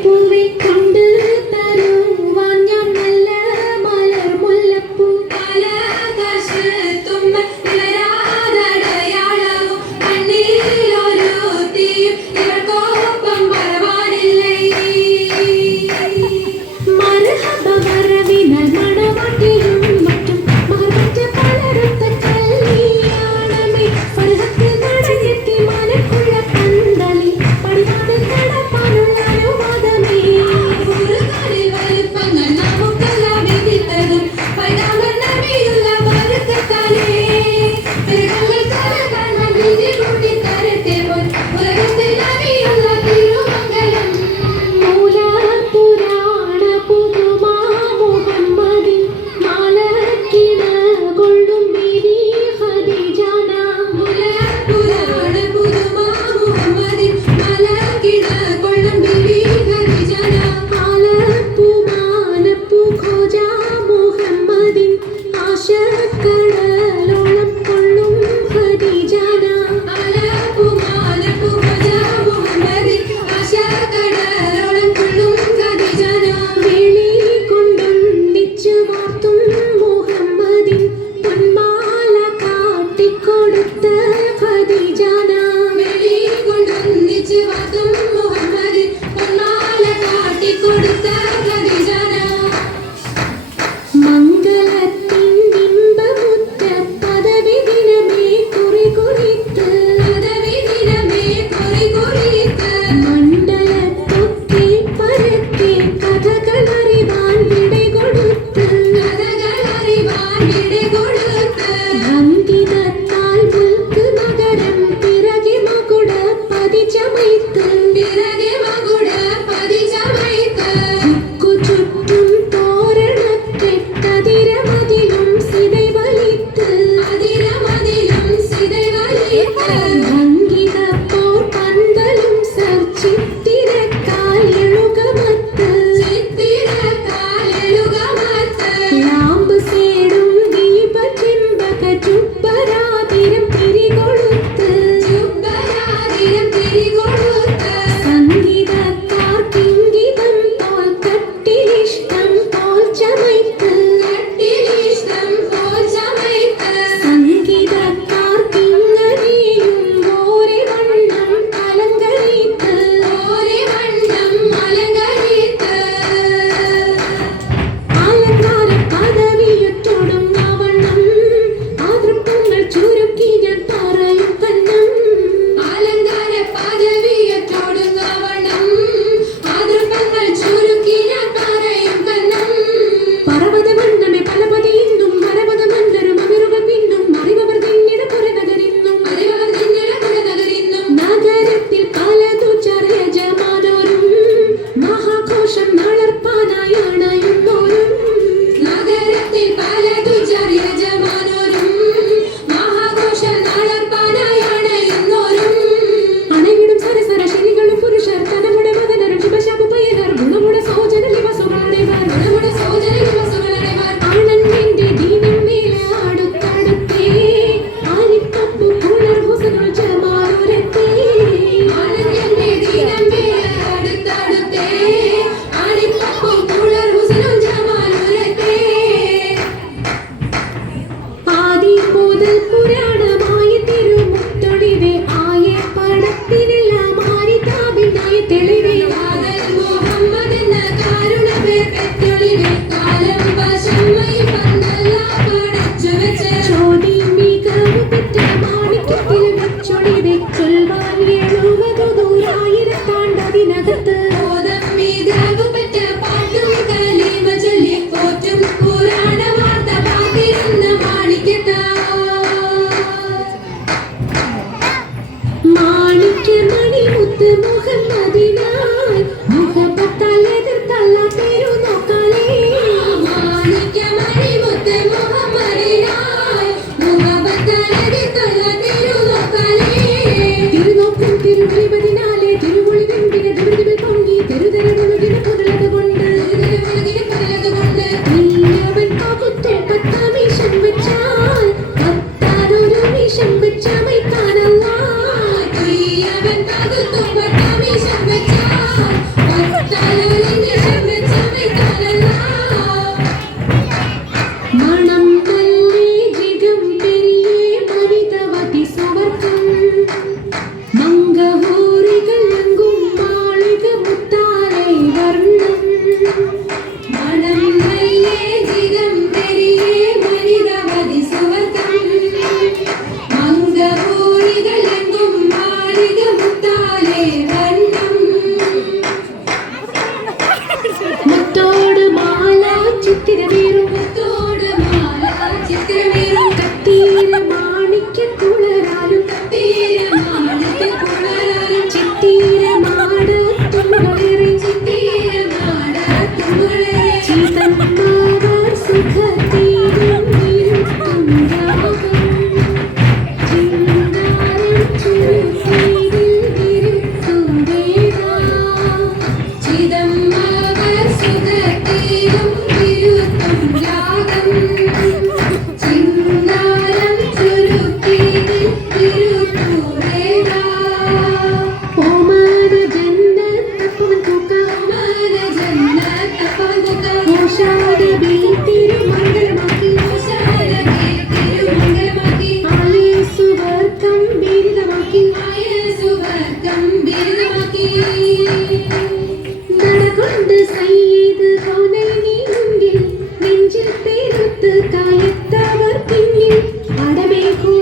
simplemente